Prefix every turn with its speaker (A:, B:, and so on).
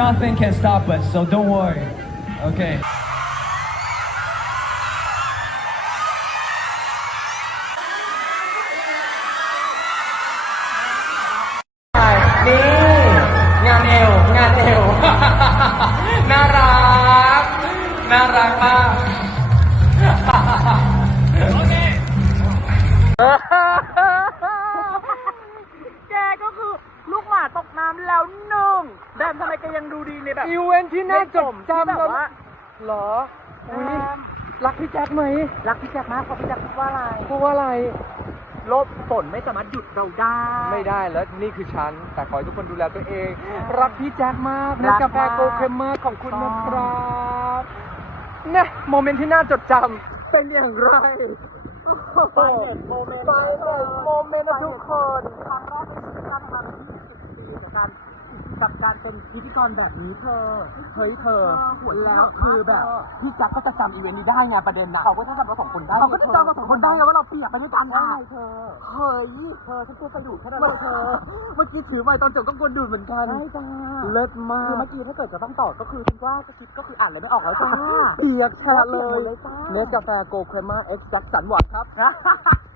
A: nothing can stop us, so don't worry. Okay.
B: นี่งานเอว น่ารักมากโอเค
C: แกก็คือลูกหมาตกน้ำแล้วหนึ่งแบมทำไมแกยังดูดีในแบบ
B: อีเวนท์ที่น่าจดจำ
C: แบบว่า
B: เหรออุ๊ยรักพี่แจ็คไหม
C: รักพี่แจ็คมากเพราะพี่แจ็คพูดว่าอะไร
B: พูดว่าอะไร
C: ลบฝนไม่สามารถหยุดเราได้
B: ไม่ได้แล้วนี่คือฉัน แต่ขอให้ทุกคนดูแลตัวเอง รักพี่แจ็คมาก
C: รั
B: นะ
C: กมาก
B: กาแฟโกเคมเมอร์ของคุณนะครับเนี่ยโมเมนต์ที่น่าจดจำเป็นอย่างไร
C: ไฟเน็ตโมเมนต์
B: ไฟเน็ตโมเมนต์นะทุกคน
C: ครั้งแรกในชีวิตการทำงาน20 ปีกับการเป็นพิธีกรแบบนี้เธอเฮ้ยเธอแล้วคือแบบพี่แจ็คก็จะจำอีเวนต์นี้ได้ไงประเด็นนะเขาก็จะจำเราสองคนได้เขาก็จะจำเราสองคนได้ว่าเราเปียกไปด้วยกันได้เธอเฮ้ยเธอฉันตัวกระดูกแค่นั้นเลยเธอเมื่อกี้ถือไม้ตอนจบก็กวนดูดเหมือนกันใช่จ้า
B: เลิศมา
C: คือก เมื่อกี้ถ้าเกิดจะต้องตอบก็คือฉันว่าสคริปต์ก็คืออ่านแล้วไม่ออกแล้วจ้า
B: เปียกชาเลย
C: เปียกหมดเลยจ้า
B: เนสกาแฟโกเคมเมอร์เอ็กซ์แจ็คสันหวัดครับ